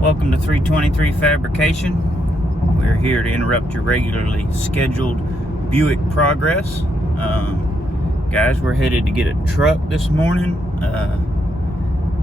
Welcome to 323 Fabrication. We're here to interrupt your regularly scheduled Buick progress. Guys, we're headed to get a truck this morning.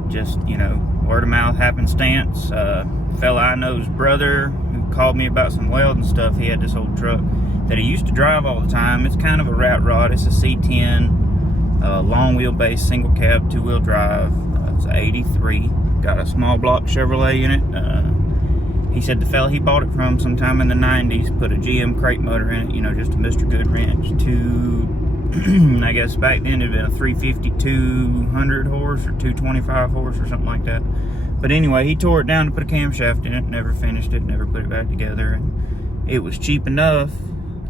Just, word of mouth happenstance. Fella I know's brother who called me about some welding stuff. He had this old truck that he used to drive all the time. It's kind of a rat rod. It's a C10 long wheelbase, single cab, two-wheel drive. It's an 83. Got a small block Chevrolet in it. He said the fella he bought it from sometime in the 90s put a GM crate motor in it, just a Mr Goodwrench to, I guess back then it'd been a 350 200 horse or 225 horse or something like that. But anyway, he tore it down to put a camshaft in it, never finished it, never put it back together. And it was cheap enough,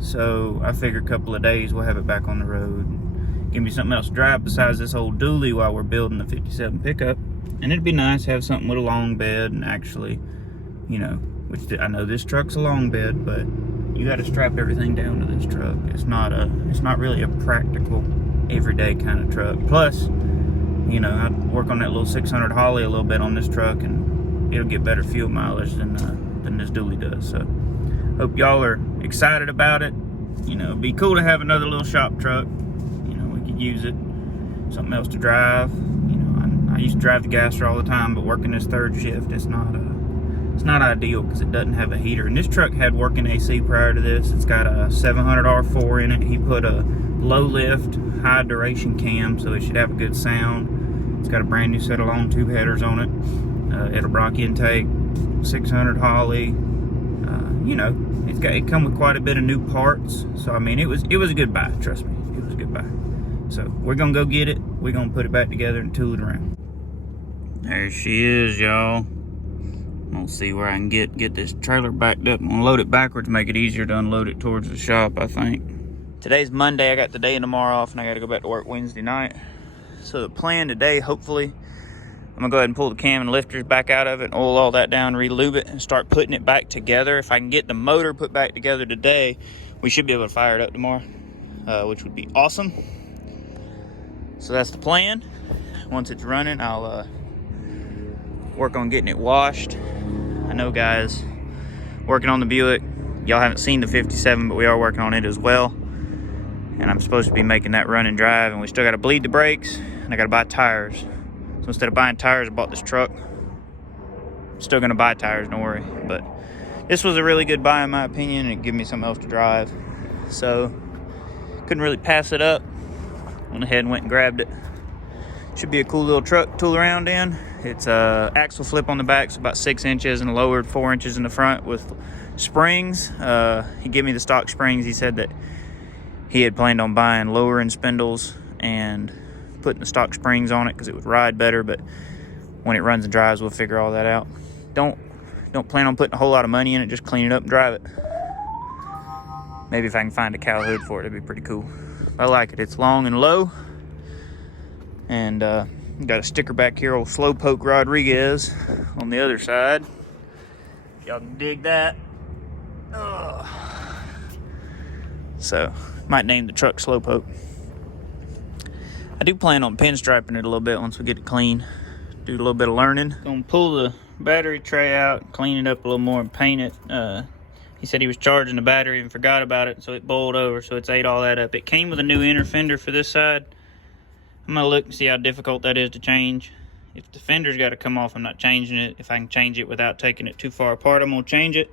so I figured a couple of days we'll have it back on the road. Give me something else to drive besides this old dually while we're building the 57 pickup. And it'd be nice to have something with a long bed and actually, which I know this truck's a long bed, but you got to strap everything down to this truck. It's not really a practical everyday kind of truck. Plus, I work on that little 600 Holly a little bit on this truck, and it'll get better fuel mileage than this dually does. So, hope y'all are excited about it. It'd be cool to have another little shop truck. We could use it, something else to drive. I used to drive the gasser all the time, but working this third shift, it's not ideal because it doesn't have a heater. And this truck had working AC prior to this. It's got a 700 R4 in it. He put a low lift, high duration cam, so it should have a good sound. It's got a brand new set of long tube headers on it. Edelbrock intake, 600 Holly. It come with quite a bit of new parts. So I mean, it was a good buy. Trust me, it was a good buy. So we're gonna go get it. We're gonna put it back together and tool it around. There she is, y'all. I'm gonna see where I can get this trailer backed up. I'm gonna load it backwards, make it easier to unload it towards the shop, I think. Today's Monday. I got the day and tomorrow off, and I gotta go back to work Wednesday night. So the plan today, hopefully, I'm gonna go ahead and pull the cam and lifters back out of it, and oil all that down, relube it, and start putting it back together. If I can get the motor put back together today, we should be able to fire it up tomorrow, which would be awesome. So that's the plan. Once it's running, I'll work on getting it washed. I know, guys, working on the Buick, y'all haven't seen the 57, but we are working on it as well. And I'm supposed to be making that run and drive, and we still got to bleed the brakes, and I got to buy tires. So instead of buying tires, I bought this truck. Still going to buy tires, don't worry. But this was a really good buy in my opinion, and it gave me something else to drive. So couldn't really pass it up. Went ahead and went and grabbed it. Should be a cool little truck to tool around in. It's a axle flip on the back, so about 6 inches, and lowered 4 inches in the front with springs. He gave me the stock springs. He said that he had planned on buying lowering spindles and putting the stock springs on it because it would ride better, but when it runs and drives, we'll figure all that out. Don't plan on putting a whole lot of money in it, just clean it up and drive it. Maybe if I can find a cow hood for it, it'd be pretty cool. I like it. It's long and low, and got a sticker back here, old Slowpoke Rodriguez on the other side. Y'all can dig that. Ugh. So might name the truck Slowpoke. I do plan on pinstriping it a little bit once we get it clean. Do a little bit of learning. Gonna pull the battery tray out, clean it up a little more, and paint it. He said he was charging the battery and forgot about it, so it boiled over, so it's ate all that up. It came with a new inner fender for this side. I'm gonna look and see how difficult that is to change. If the fender's got to come off, I'm not changing it. If I can change it without taking it too far apart, I'm gonna change it.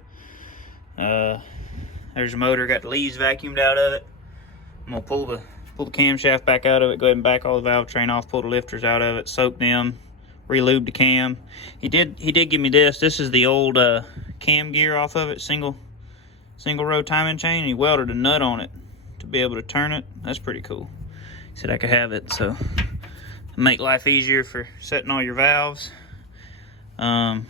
There's the motor, got the leaves vacuumed out of it. I'm gonna pull the camshaft back out of it, go ahead and back all the valve train off, pull the lifters out of it, soak them, relube the cam. He did give me this. This is the old cam gear off of it, single row timing chain, and he welded a nut on it to be able to turn it. That's pretty cool. He said I could have it, so make life easier for setting all your valves. Got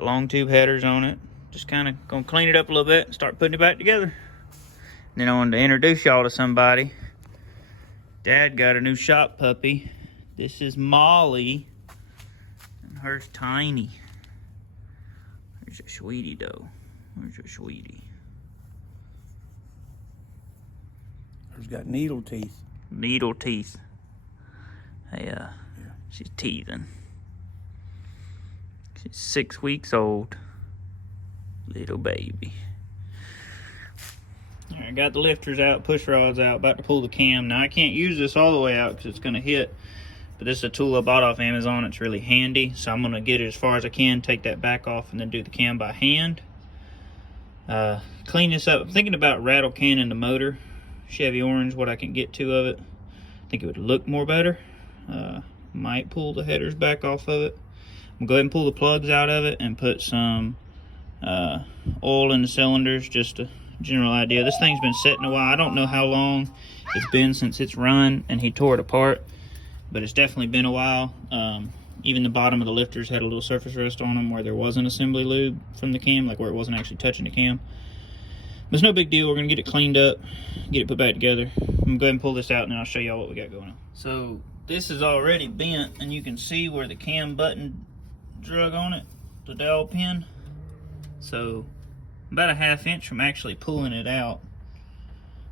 long tube headers on it. Just kind of gonna clean it up a little bit and start putting it back together. And then I wanted to introduce y'all to somebody. Dad got a new shop puppy. This is Molly, and her's Tiny. There's a sweetie though. Where's your sweetie? Her's got needle teeth. Needle teeth. Hey, she's teething. She's 6 weeks old. Little baby. All right, got the lifters out, push rods out, about to pull the cam. Now I can't use this all the way out because it's gonna hit, but this is a tool I bought off Amazon. It's really handy, so I'm gonna get it as far as I can, take that back off, and then do the cam by hand. Clean this up. I'm thinking about rattle canning the motor, Chevy orange, what I can get to of it. I think it would look more better. Might pull the headers back off of it. I'm gonna go ahead and pull the plugs out of it and put some oil in the cylinders, just a general idea. This thing's been sitting a while. I don't know how long it's been since it's run and he tore it apart, but it's definitely been a while. Even the bottom of the lifters had a little surface rust on them where there wasn't assembly lube from the cam, like where it wasn't actually touching the cam. But it's no big deal. We're gonna get it cleaned up, get it put back together. I'm gonna go ahead and pull this out and then I'll show y'all what we got going on. So this is already bent and you can see where the cam button drug on it, the dowel pin. So about a 1/2 inch from actually pulling it out.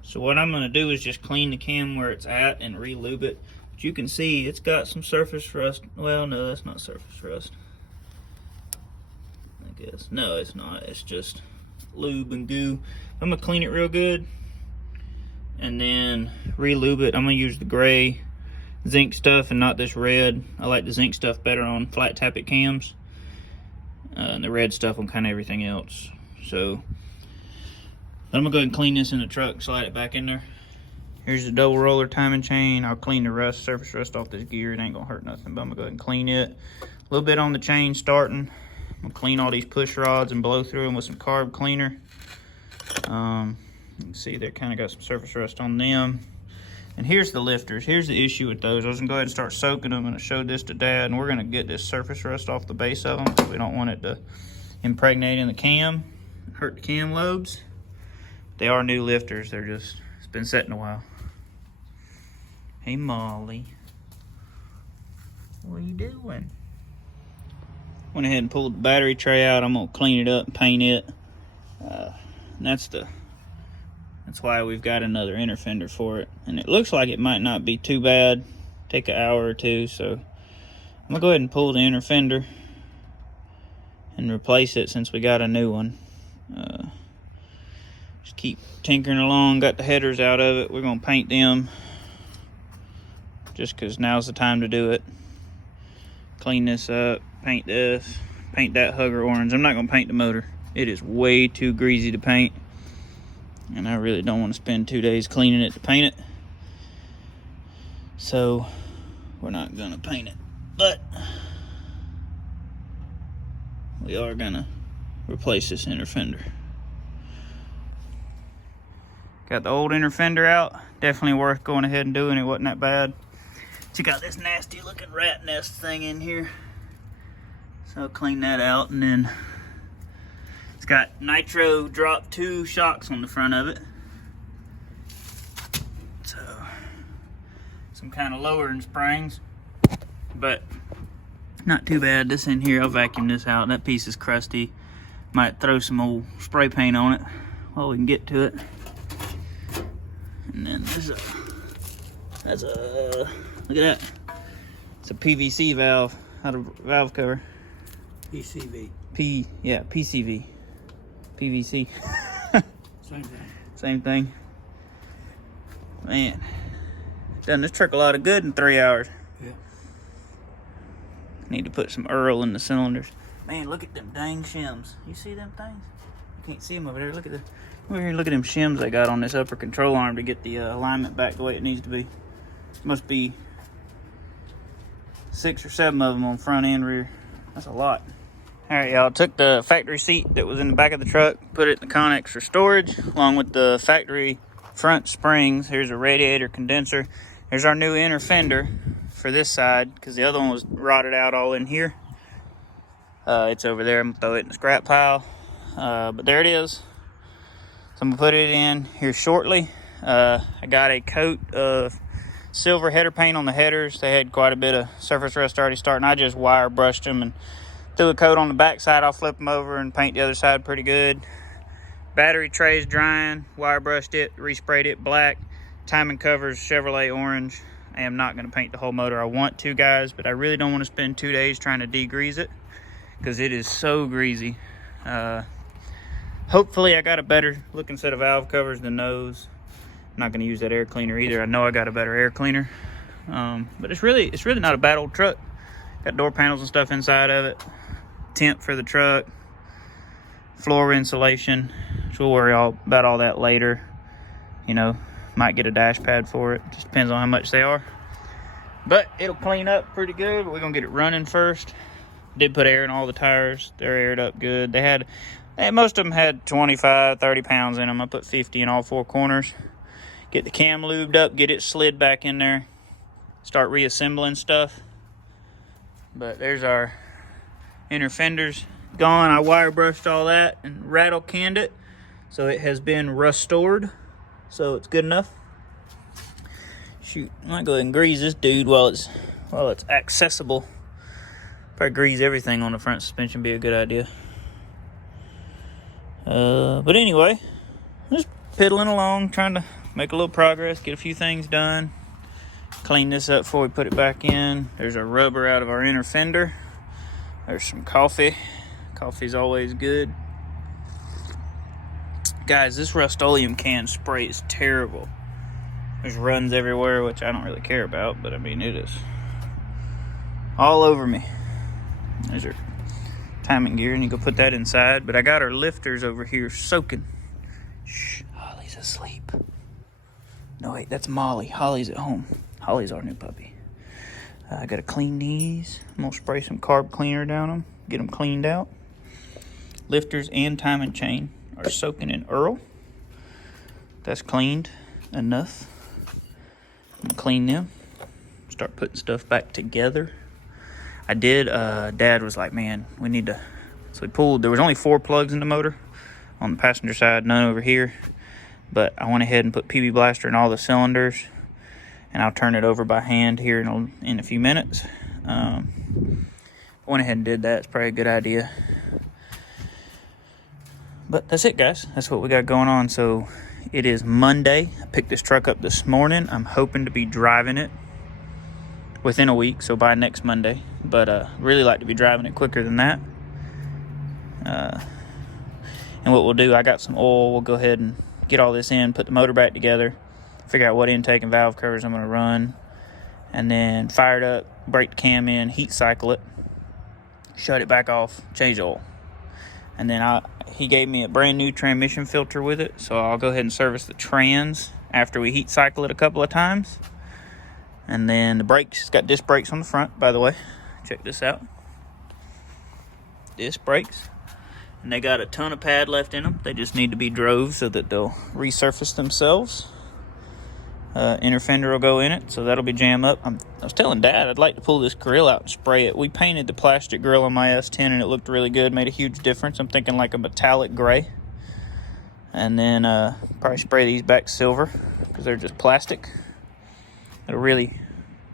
So what I'm gonna do is just clean the cam where it's at and relube it. But you can see it's got some surface rust. Well, no, that's not surface rust. I guess. No, it's not. It's just lube and goo. I'm gonna clean it real good and then relube it. I'm gonna use the gray zinc stuff and not this red. I like the zinc stuff better on flat tappet cams. And the red stuff on kind of everything else. So I'm gonna go ahead and clean this in the truck, slide it back in there. Here's the double roller timing chain. I'll clean the rust, surface rust off this gear. It ain't gonna hurt nothing, but I'm gonna go ahead and clean it. A little bit on the chain starting. I'm gonna clean all these push rods and blow through them with some carb cleaner. You can see they kind of got some surface rust on them. And here's the lifters. Here's the issue with those. I was gonna go ahead and start soaking them, and I showed this to Dad, and we're gonna get this surface rust off the base of them because we don't want it to impregnate in the cam, hurt the cam lobes. They are new lifters. They're just, it's been sitting a while. Hey Molly, what are you doing? Went ahead and pulled the battery tray out. I'm gonna clean it up and paint it. And that's why we've got another inner fender for it. And it looks like it might not be too bad. Take an hour or two. So I'm gonna go ahead and pull the inner fender and replace it since we got a new one. Just keep tinkering along. Got the headers out of it. We're gonna paint them just because now's the time to do it. Clean this up, paint this, paint that hugger orange. I'm not gonna paint the motor. It is way too greasy to paint, and I really don't want to spend 2 days cleaning it to paint it. So we're not gonna paint it, but we are gonna replace this inner fender. Got the old inner fender out. Definitely worth going ahead and doing. It wasn't that bad. Check out this nasty looking rat nest thing in here. So I'll clean that out, and then it's got Nitro Drop 2 shocks on the front of it. So some kind of lowering springs, but not too bad. This in here, I'll vacuum this out. That piece is crusty. Might throw some old spray paint on it while we can get to it. And then that's a look at that. It's a PVC valve out of valve cover. PCV. PCV. PVC. Same thing. Same thing. Man, done this truck a lot of good in 3 hours. Yeah. Need to put some Earl in the cylinders. Man, look at them dang shims. You see them things? You can't see them over there. Look at the. Over here, look at them shims they got on this upper control arm to get the alignment back the way it needs to be. Must be 6 or 7 of them on front and rear. That's a lot. All right, y'all, took the factory seat that was in the back of the truck, put it in the Connex for storage, along with the factory front springs. Here's a radiator condenser. There's our new inner fender for this side, because the other one was rotted out all in here. It's over there. I'm gonna throw it in the scrap pile. But there it is. So I'm gonna put it in here shortly. I got a coat of silver header paint on the headers. They had quite a bit of surface rust already starting. I just wire brushed them and threw a coat on the back side. I'll flip them over and paint the other side pretty good. Battery tray's drying. Wire brushed it, resprayed it black. Timing covers Chevrolet orange. I am not going to paint the whole motor. I want to, guys, but I really don't want to spend 2 days trying to degrease it. because it is so greasy. Hopefully I got a better looking set of valve covers than those. I'm not going to use that air cleaner either. I know I got a better air cleaner. But it's really not a bad old truck. Got door panels and stuff inside of it. Tent for the truck. Floor insulation. So we'll worry about all that later. You know, might get a dash pad for it. Just depends on how much they are. But it'll clean up pretty good. But we're going to get it running first. Did put air in all the tires. They're aired up good. Most of them had 25, 30 pounds in them. I put 50 in all four corners. Get the cam lubed up, get it slid back in there. Start reassembling stuff. But there's our inner fenders gone. I wire brushed all that and rattle canned it. So it has been restored. So it's good enough. Shoot, I might go ahead and grease this dude while it's accessible. Probably grease everything on the front suspension be a good idea. But anyway, just piddling along, trying to make a little progress, get a few things done. Clean this up before we put it back in. There's a rubber out of our inner fender. There's some coffee. Coffee's always good. Guys, this Rust-Oleum can spray is terrible. There's runs everywhere, which I don't really care about, but I mean, it is all over me. There's our timing gear, and you go put that inside. But I got our lifters over here soaking. Shh, Holly's asleep. No, wait, that's Molly. Holly's at home. Holly's our new puppy. I gotta clean these. I'm gonna spray some carb cleaner down them, get them cleaned out. Lifters and timing chain are soaking in Earl. That's cleaned enough. I'm gonna clean them. Start putting stuff back together. I did, Dad was like, man, we need to, so we pulled, there was only 4 plugs in the motor on the passenger side, none over here, but I went ahead and put PB Blaster in all the cylinders, and I'll turn it over by hand here in a few minutes. I went ahead and did that. It's probably a good idea. But that's it, guys. That's what we got going on. So it is Monday. I picked this truck up this morning. I'm hoping to be driving it within a week, so by next Monday. But really like to be driving it quicker than that. And what we'll do, I got some oil. We'll go ahead and get all this in, put the motor back together, figure out what intake and valve covers I'm going to run, and then fire it up, break the cam in, heat cycle it, shut it back off, change the oil. And then he gave me a brand new transmission filter with it, so I'll go ahead and service the trans after we heat cycle it a couple of times. And then the brakes, it's got disc brakes on the front, by the way. Check this out. Disc brakes. And they got a ton of pad left in them. They just need to be drove so that they'll resurface themselves. Inner fender will go in it, so that'll be jammed up. I was telling Dad I'd like to pull this grill out and spray it. We painted the plastic grill on my S10 and it looked really good, made a huge difference. I'm thinking like a metallic gray. And then probably spray these back silver because they're just plastic. It'll really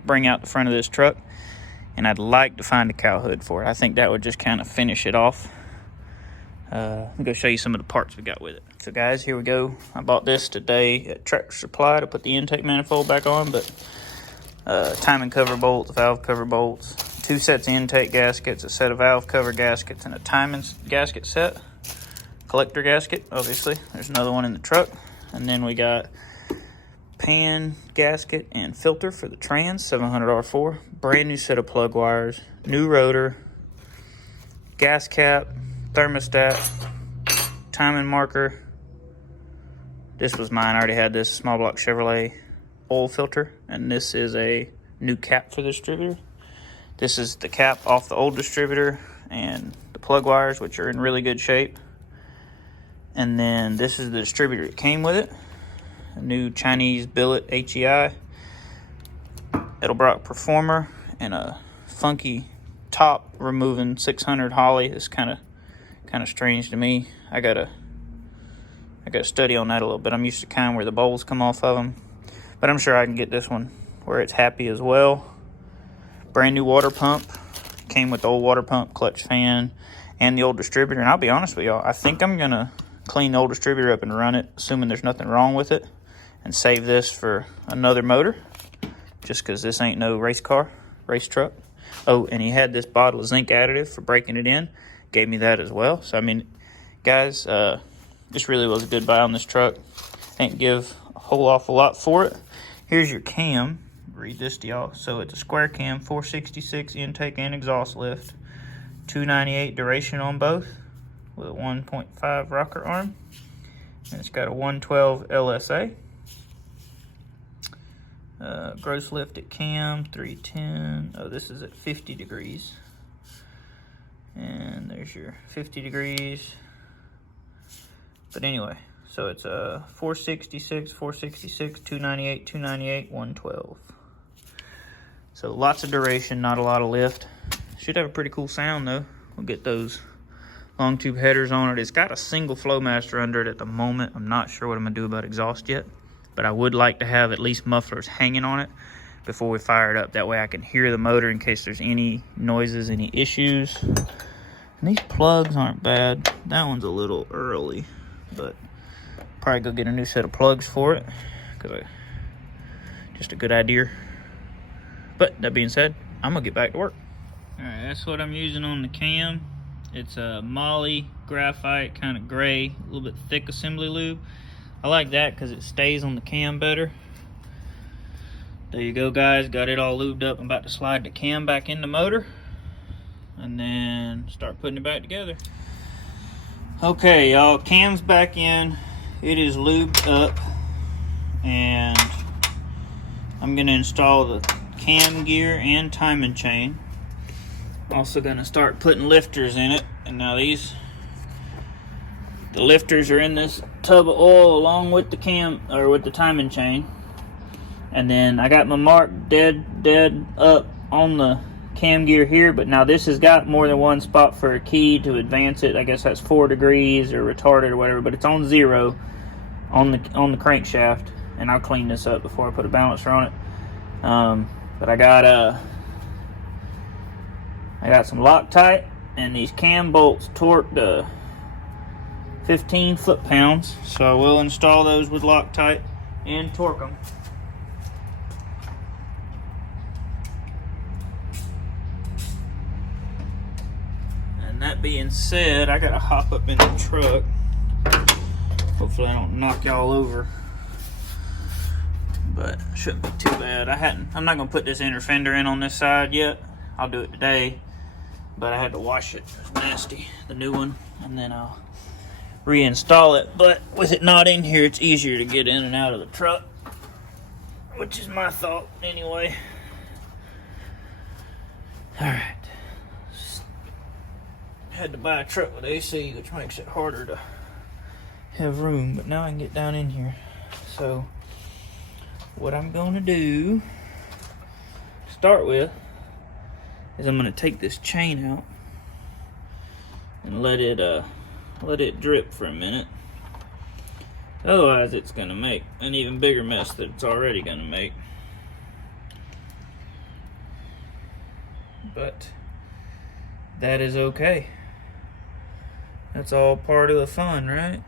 bring out the front of this truck. And I'd like to find a cow hood for it. I think that would just kind of finish it off. Let me go show you some of the parts we got with it. So guys, here we go. I bought this today at Tractor Supply to put the intake manifold back on, but timing cover bolts, valve cover bolts, 2 sets of intake gaskets, a set of valve cover gaskets, and a timing gasket set. Collector gasket, obviously. There's another one in the truck. And then we got pan gasket and filter for the trans 700R4. Brand new set of plug wires, new rotor, gas cap, thermostat, timing marker. This was mine. I already had this small block Chevrolet oil filter, and this is a new cap for the distributor. This is the cap off the old distributor and the plug wires, which are in really good shape. And then this is the distributor that came with it, a new Chinese billet HEI, Edelbrock Performer, and a funky top removing 600 Holley. It's kind of strange to me. I gotta study on that a little bit. I'm used to kind where the bowls come off of them, but I'm sure I can get this one where it's happy as well. Brand new water pump. Came with the old water pump, clutch fan, and the old distributor. And I'll be honest with y'all, I think I'm gonna clean the old distributor up and run it, assuming there's nothing wrong with it, and save this for another motor, just because this ain't no race truck. Oh, and he had this bottle of zinc additive for breaking it in. Gave me that as well. So, I mean, guys, this really was a good buy on this truck. Ain't give a whole awful lot for it. Here's your cam. Read this to y'all. So, it's a square cam, 466 intake and exhaust lift. 298 duration on both with a 1.5 rocker arm. And it's got a 112 LSA. Gross lift at cam, 310. Oh, this is at 50 degrees. And there's your 50 degrees. But anyway, so it's a 466, 466, 298, 298, 112. So lots of duration, not a lot of lift. Should have a pretty cool sound though. We'll get those long tube headers on it. It's got a single Flowmaster under it at the moment. I'm not sure what I'm gonna do about exhaust yet, but I would like to have at least mufflers hanging on it before we fire it up. That way I can hear the motor in case there's any noises, any issues. And these plugs aren't bad. That one's a little early, but probably go get a new set of plugs for it because just a good idea. But that being said, I'm gonna get back to work. All right, that's what I'm using on the cam. It's a Molly graphite, kind of gray, a little bit thick assembly lube. I like that because it stays on the cam better. There you go, guys. Got it all lubed up. I'm about to slide the cam back in the motor and then start putting it back together. Okay, y'all, cam's back in. It is lubed up, and I'm gonna install the cam gear and timing chain. Also gonna start putting lifters in it. And now the lifters are in this tub of oil along with the cam, or with the timing chain. And then I got my mark dead up on the cam gear here, but now this has got more than one spot for a key to advance it. I guess that's 4 degrees or retarded or whatever, but it's on 0 on the crankshaft. And I'll clean this up before I put a balancer on it. But I got some Loctite, and these cam bolts torqued to 15 foot-pounds, so I will install those with Loctite and torque them. And that being said, I gotta hop up in the truck. Hopefully I don't knock y'all over, but shouldn't be too bad. I'm not gonna put this inner fender in on this side yet. I'll do it today, but I had to wash it. It's nasty, the new one, and then I'll reinstall it. But with it not in here, it's easier to get in and out of the truck, which is my thought anyway. All right, had to buy a truck with AC, which makes it harder to have room, but now I can get down in here. So what I'm gonna do to start with is I'm gonna take this chain out and let it drip for a minute. Otherwise it's gonna make an even bigger mess than it's already gonna make. But that is okay. That's all part of the fun, right?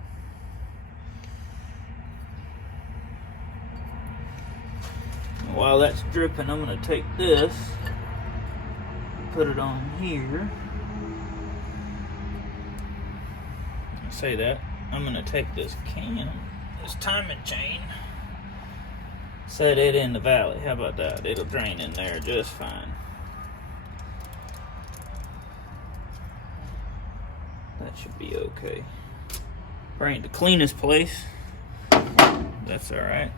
While that's dripping, I'm gonna take this, put it on here. I say that. I'm gonna take this cam, this timing chain, set it in the valley. How about that? It'll drain in there just fine. That should be okay. Probably ain't the cleanest place. That's alright.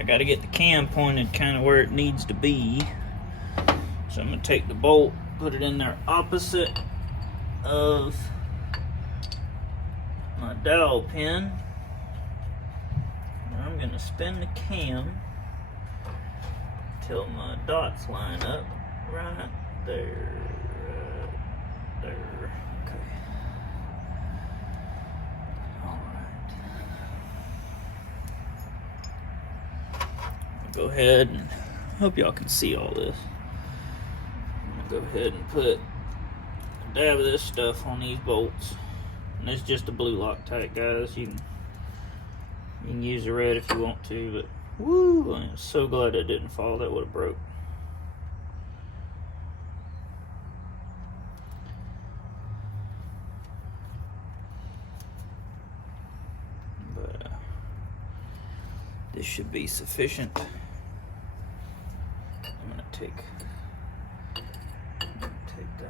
I gotta get the cam pointed kind of where it needs to be. So I'm gonna take the bolt, put it in there opposite of my dowel pin. And I'm gonna spin the cam till my dots line up right there. Right there. Okay. Alright. Go ahead and hope y'all can see all this. I'm gonna go ahead and put a dab of this stuff on these bolts. And it's just a blue Loctite, guys. You can use the red if you want to, but Woo! I'm so glad that didn't fall. That would have broke. But this should be sufficient. I'm gonna take that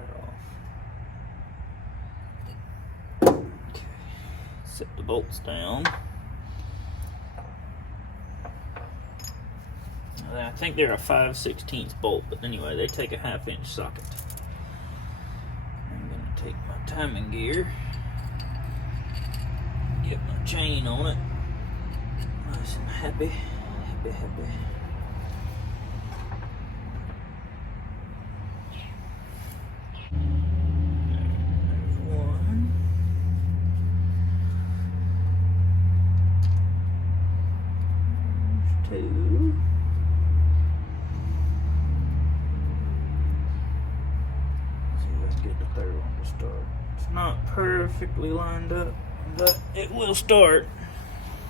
off. Okay. Set the bolts down. I think they're a 5/16 bolt, but anyway, they take a 1/2 inch socket. I'm gonna take my timing gear, get my chain on it, nice and happy. There's one. There's two. Get the third one to start. It's not perfectly lined up, but it will start.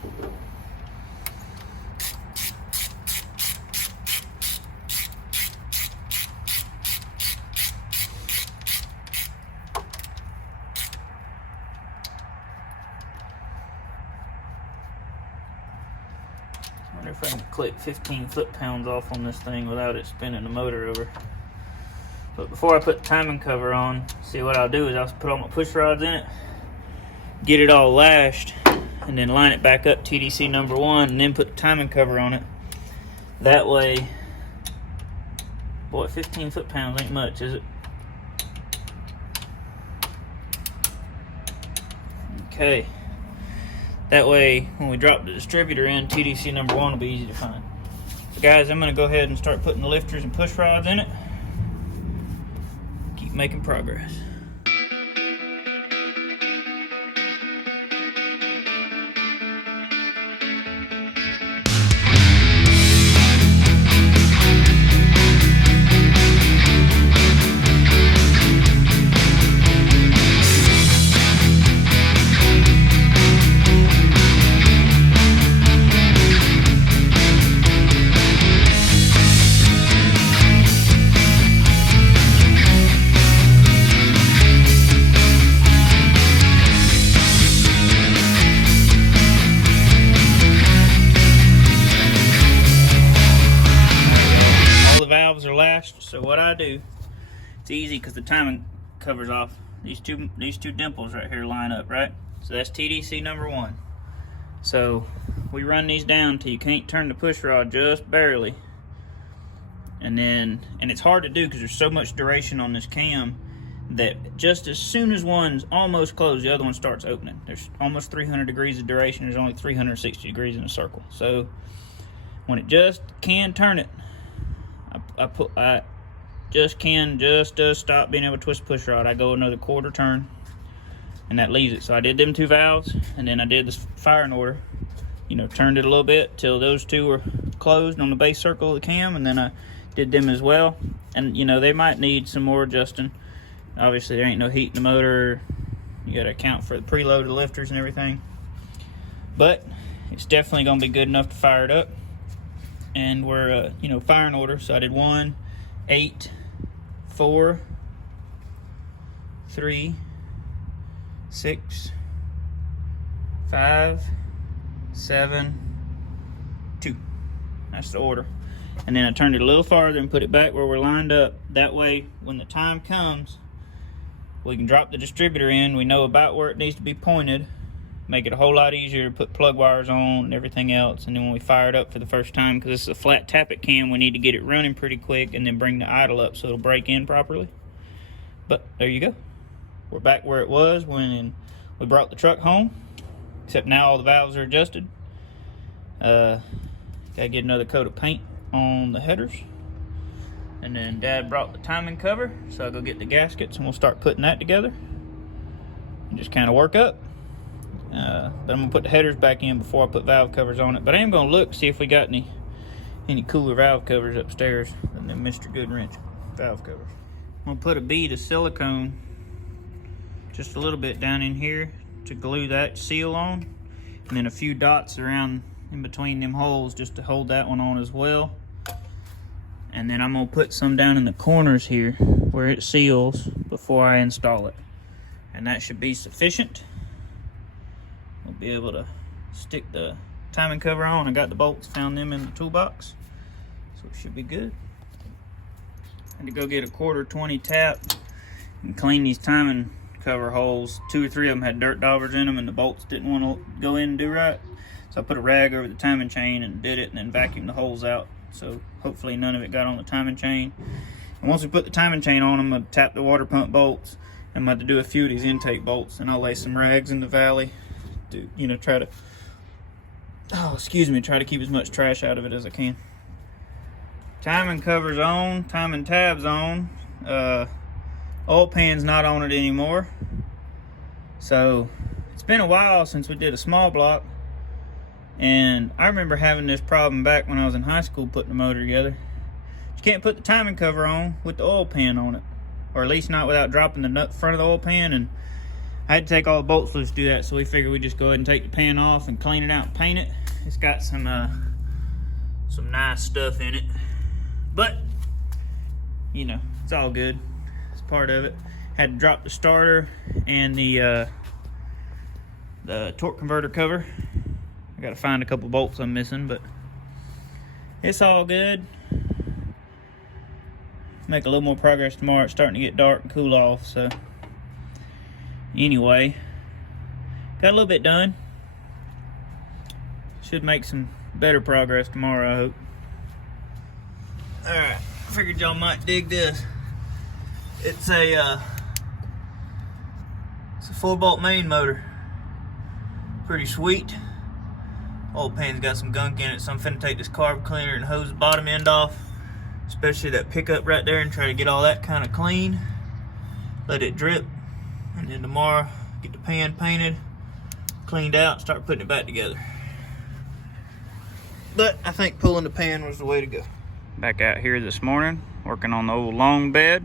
I wonder if I can click 15 foot-pounds off on this thing without it spinning the motor over. But before I put the timing cover on, see what I'll do is I'll put all my push rods in it, get it all lashed, and then line it back up TDC number 1, and then put the timing cover on it. That way, boy, 15 foot-pounds ain't much, is it? Okay. That way, when we drop the distributor in, TDC number 1 will be easy to find. So guys, I'm gonna go ahead and start putting the lifters and push rods in it. Keep making progress. So what I do, it's easy because the timing covers off. These two dimples right here line up, right? So that's TDC number 1. So we run these down till you can't turn the push rod just barely. And it's hard to do because there's so much duration on this cam that just as soon as one's almost closed, the other one starts opening. There's almost 300 degrees of duration. There's only 360 degrees in a circle. So when it just can turn it, I just does stop being able to twist the push rod. I go another quarter turn, and that leaves it. So I did them 2 valves, and then I did this firing order. You know, turned it a little bit till those 2 were closed on the base circle of the cam, and then I did them as well. And you know, they might need some more adjusting. Obviously, there ain't no heat in the motor. You got to account for the preloaded lifters and everything. But it's definitely going to be good enough to fire it up. And we're, you know, firing order. So I did 1, 8, 4, 3, 6, 5, 7, 2. That's the order. And then I turned it a little farther and put it back where we're lined up. That way, when the time comes, we can drop the distributor in. We know about where it needs to be pointed. Make it a whole lot easier to put plug wires on and everything else. And then when we fire it up for the first time, because this is a flat tappet cam, we need to get it running pretty quick and then bring the idle up so it'll break in properly. But there you go. We're back where it was when we brought the truck home, except now all the valves are adjusted. Gotta get another coat of paint on the headers. And then Dad brought the timing cover, so I'll go get the gaskets and we'll start putting that together and just kind of work up. But I'm gonna put the headers back in before I put valve covers on it. But I am gonna look, see if we got any cooler valve covers upstairs than the Mr Goodwrench valve covers. I'm gonna put a bead of silicone just a little bit down in here to glue that seal on, and then a few dots around in between them holes just to hold that one on as well. And then I'm gonna put some down in the corners here where it seals before I install it. And that should be sufficient. We'll be able to stick the timing cover on. I got the bolts, found them in the toolbox. So it should be good. I had to go get a 1/4-20 tap and clean these timing cover holes. 2 or 3 of them had dirt daubers in them and the bolts didn't want to go in and do right. So I put a rag over the timing chain and did it, and then vacuumed the holes out. So hopefully none of it got on the timing chain. And once we put the timing chain on, I'm going to tap the water pump bolts. I'm about to do a few of these intake bolts, and I'll lay some rags in the valley to, you know, try to, try to keep as much trash out of it as I can. Timing cover's on, timing tab's on. Oil pan's not on it anymore. So it's been a while since we did a small block, and I remember having this problem back when I was in high school putting the motor together. You can't put the timing cover on with the oil pan on it, or at least not without dropping the nut front of the oil pan, and I had to take all the bolts loose to do that, so we figured we'd just go ahead and take the pan off and clean it out and paint it. It's got some nice stuff in it, but you know, it's all good. It's part of it. Had to drop the starter and the torque converter cover. I gotta find a couple bolts I'm missing, but it's all good. Make a little more progress tomorrow. It's starting to get dark and cool off, so anyway, got a little bit done. Should make some better progress tomorrow, I hope. Alright, figured y'all might dig this. It's a 4-bolt main motor. Pretty sweet. Oil pan's got some gunk in it, so I'm finna take this carb cleaner and hose the bottom end off, especially that pickup right there, and try to get all that kind of clean. Let it drip, and then tomorrow get the pan painted, cleaned out, start putting it back together. But I think pulling the pan was the way to go. Back out here this morning, working on the old long bed,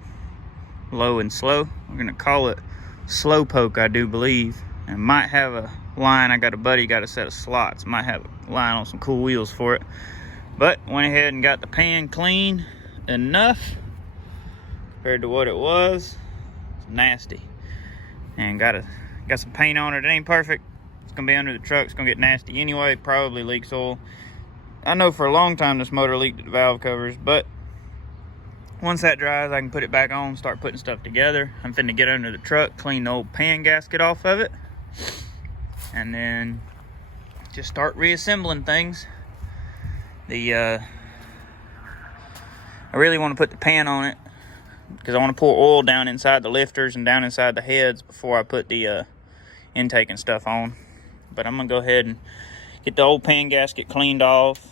low and slow. We're gonna call it slow poke, I do believe, and might have a line. I got a buddy got a set of slots, might have a line on some cool wheels for it. But went ahead and got the pan clean enough compared to what it was. It's nasty, and got some paint on it. It ain't perfect. It's gonna be under the truck. It's gonna get nasty anyway. Probably leaks oil. I know for a long time this motor leaked at the valve covers, but once that dries, I can put it back on, start putting stuff together. I'm finna get under the truck, clean the old pan gasket off of it, and then just start reassembling things. I really want to put the pan on it because I want to pour oil down inside the lifters and down inside the heads before I put the intake and stuff on. But I'm gonna go ahead and get the old pan gasket cleaned off.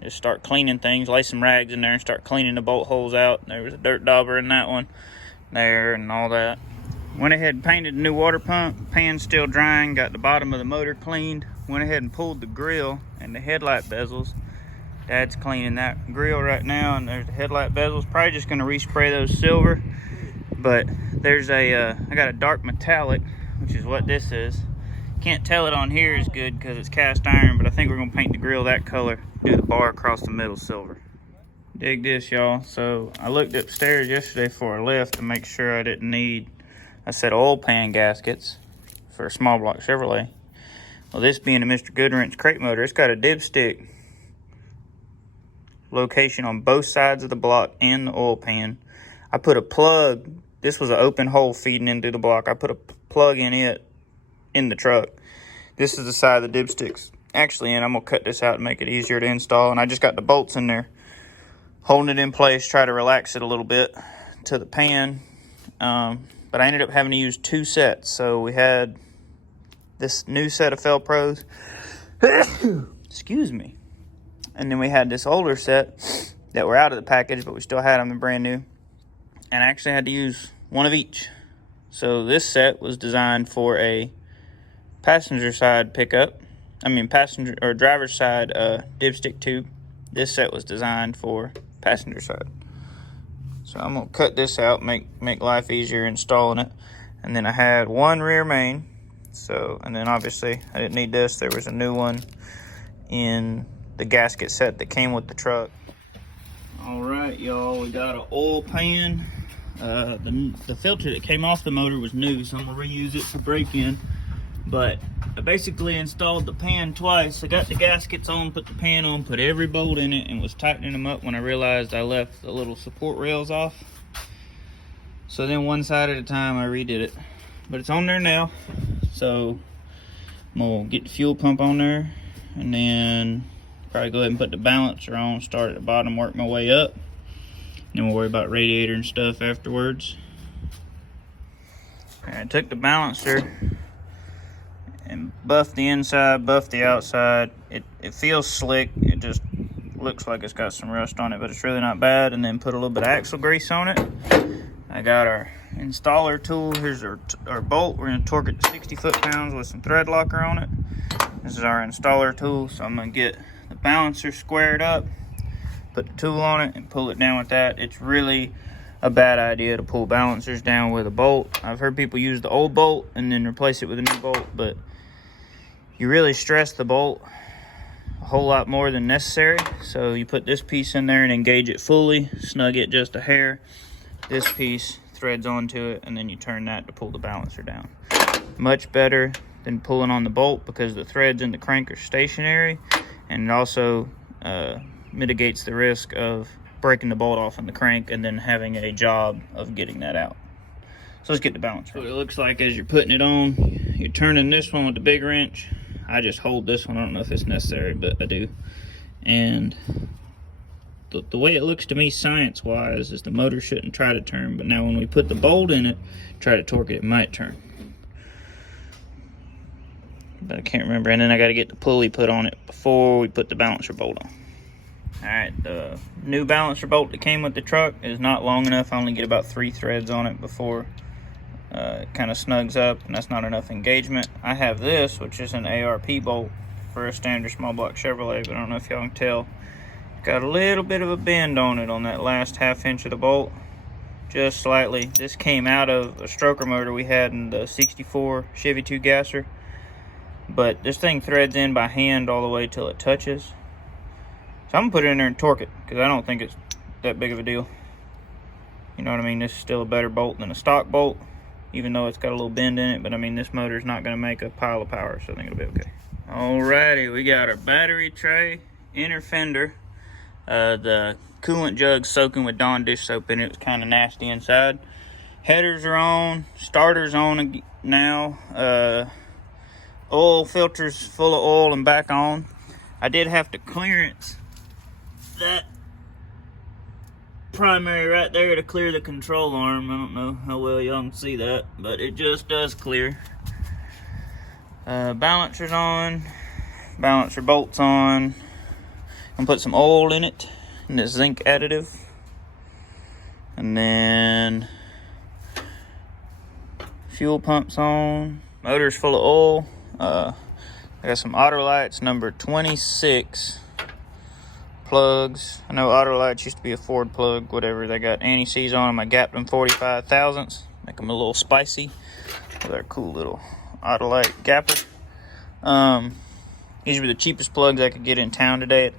Just start cleaning things, lay some rags in there and start cleaning the bolt holes out. There was a dirt dauber in that one there and all that. Went ahead and painted a new water pump. Pan's still drying, got the bottom of the motor cleaned. Went ahead and pulled the grill and the headlight bezels. Dad's cleaning that grill right now, and there's the headlight bezels. Probably just gonna respray those silver, but there's I got a dark metallic, which is what this is. Can't tell it on here is good because it's cast iron, but I think we're gonna paint the grill that color. Do the bar across the middle silver. Dig this, y'all. So I looked upstairs yesterday for a lift to make sure I didn't need a set of oil pan gaskets for a small block Chevrolet. Well, this being a Mr. Goodwrench crate motor, it's got a dipstick location on both sides of the block and the oil pan. I put a plug. This was an open hole feeding into the block. I put a plug in it in the truck. This is the side the dipstick's actually in. I'm gonna cut this out and make it easier to install, and I just got the bolts in there holding it in place, try to relax it a little bit to the pan, but I ended up having to use 2 sets. So we had this new set of Felpros excuse me, and then we had this older set that were out of the package, but we still had them, they're brand new, and I actually had to use one of each. So this set was designed for a passenger side pickup, passenger or driver's side dipstick tube. This set was designed for passenger side. So I'm gonna cut this out, make life easier installing it. And then I had one rear main. So, and then obviously I didn't need this. There was a new one in the gasket set that came with the truck. All right, y'all, we got an oil pan. The filter that came off the motor was new, so I'm gonna reuse it for break-in. But I basically installed the pan twice. I got the gaskets on, put the pan on, put every bolt in it, and was tightening them up when I realized I left the little support rails off. So then one side at a time I redid it. But it's on there now. So I'm gonna get the fuel pump on there, and then probably go ahead and put the balancer on, start at the bottom, work my way up. Then we'll worry about radiator and stuff afterwards. I took the balancer and buff the inside, buff the outside. It feels slick. It just looks like it's got some rust on it, but it's really not bad. And then put a little bit of axle grease on it. I got our installer tool. Here's our bolt. We're gonna torque it to 60 foot-pounds with some thread locker on it. This is our installer tool, so I'm gonna get the balancer squared up, put the tool on it, and pull it down with that. It's really a bad idea to pull balancers down with a bolt. I've heard people use the old bolt and then replace it with a new bolt, but you really stress the bolt a whole lot more than necessary. So you put this piece in there and engage it fully, snug it just a hair. This piece threads onto it, and then you turn that to pull the balancer down. Much better than pulling on the bolt because the threads in the crank are stationary, and it also mitigates the risk of breaking the bolt off in the crank and then having a job of getting that out. So let's get the balancer. What it looks like as you're putting it on, you're turning this one with the big wrench. I just hold this one. I don't know if it's necessary, but I do. And the way it looks to me science-wise is the motor shouldn't try to turn, but now when we put the bolt in it, try to torque it, it might turn. But I can't remember. And then I got to get the pulley put on it before we put the balancer bolt on. Alright, the new balancer bolt that came with the truck is not long enough. I only get about 3 threads on it before it kind of snugs up, and that's not enough engagement. I have this, which is an ARP bolt for a standard small block Chevrolet, but I don't know if y'all can tell. Got a little bit of a bend on it on that last ½ inch of the bolt, just slightly. This came out of a stroker motor we had in the 64 Chevy 2 gasser, but this thing threads in by hand all the way till it touches. So I'm gonna put it in there and torque it, because I don't think it's that big of a deal. You know what I mean? This is still a better bolt than a stock bolt, even though it's got a little bend in it. But I mean, this motor's not gonna make a pile of power, so I think it'll be okay. Alrighty, we got our battery tray, inner fender. The coolant jug soaking with Dawn dish soap in it. It was kind of nasty inside. Headers are on, starter's on now. Oil filter's full of oil and back on. I did have to clearance that primary right there to clear the control arm. I don't know how well y'all can see that, but it just does clear. Balancer's on, balancer bolt's on. I'm gonna put some oil in it, and this zinc additive, and then fuel pump's on. Motor's full of oil. I got some Autolites number 26 plugs. I know Autolites used to be a Ford plug, whatever. They got anti-seize on them. I gapped them 45 thousandths, make them a little spicy with our cool little Autolite gapper. These were the cheapest plugs I could get in town today at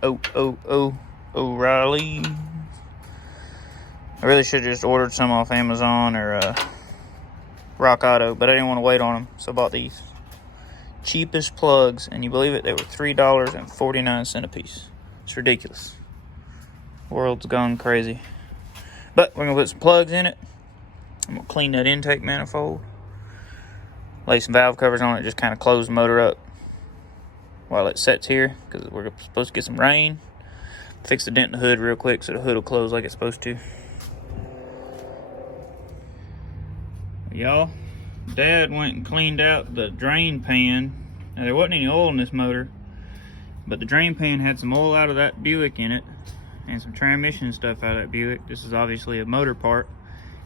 O'Reilly. I really should have just ordered some off Amazon or Rock Auto, but I didn't want to wait on them, so I bought these. Cheapest plugs, and you believe it, they were $3.49 a piece. It's ridiculous. World's gone crazy. But we're gonna put some plugs in it. I'm gonna clean that intake manifold, lay some valve covers on it, just kind of close the motor up while it sets here, because we're supposed to get some rain. Fix the dent in the hood real quick so the hood will close like it's supposed to. Y'all, Dad went and cleaned out the drain pan. Now, there wasn't any oil in this motor, but the drain pan had some oil out of that Buick in it, and some transmission stuff out of that Buick. This is obviously a motor part.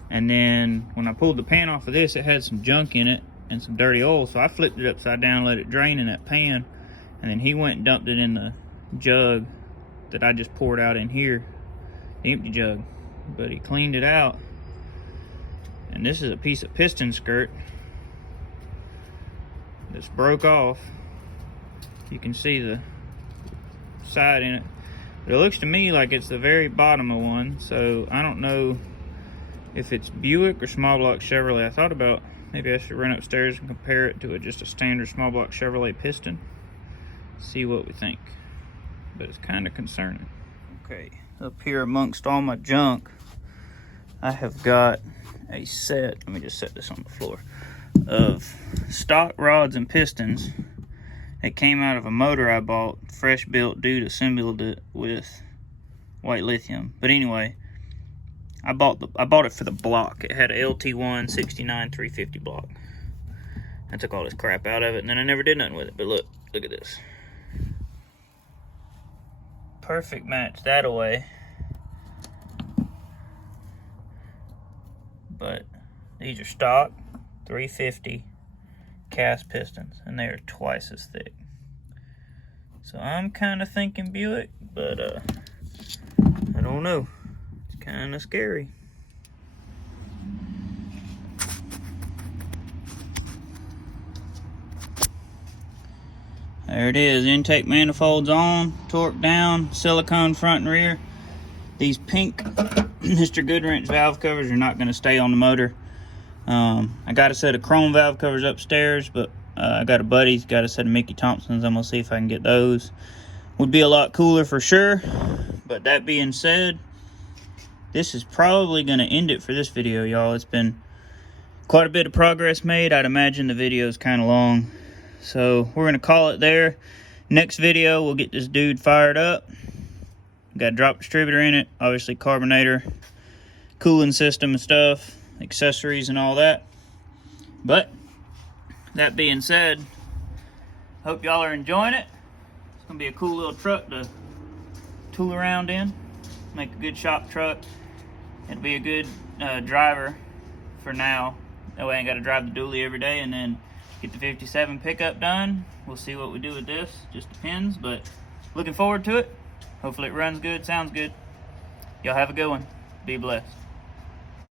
And then when I pulled the pan off of this, it had some junk in it and some dirty oil, so I flipped it upside down, let it drain in that pan, and then he went and dumped it in the jug that I just poured out in here, the empty jug. But he cleaned it out, and this is a piece of piston skirt that's broke off. You can see the side in it. But it looks to me like it's the very bottom of one, so I don't know if it's Buick or small block Chevrolet. I thought about maybe I should run upstairs and compare it to just a standard small block Chevrolet piston. See what we think. But it's kind of concerning. Okay, up here amongst all my junk, I have got a set, let me just set this on the floor, of stock rods and pistons. It came out of a motor I bought, fresh built. Dude assembled it with white lithium. But anyway, I bought it for the block. It had a LT1 69 350 block. I took all this crap out of it, and then I never did nothing with it. But look at this. Perfect match that away. But these are stock 350 cast pistons, and they are twice as thick. So I'm kind of thinking Buick, but I don't know. It's kind of scary. There it is, intake manifolds on, torque down, silicone front and rear. These pink Mr. Goodwrench valve covers are not going to stay on the motor. I got a set of chrome valve covers upstairs, but I got a buddy, he's got a set of Mickey Thompsons. I'm going to see if I can get those. Would be a lot cooler for sure. But that being said, this is probably going to end it for this video, y'all. It's been quite a bit of progress made. I'd imagine the video is kind of long. So we're going to call it there. Next video, we'll get this dude fired up. Got a drop distributor in it, obviously carbonator, cooling system and stuff, accessories and all that. But that being said, hope y'all are enjoying it. It's gonna be a cool little truck to tool around in, make a good shop truck. It'll be a good driver for now. That way I ain't gotta drive the dually every day, and then get the 57 pickup done. We'll see what we do with this, just depends, but looking forward to it. Hopefully it runs good, sounds good. Y'all have a good one. Be blessed.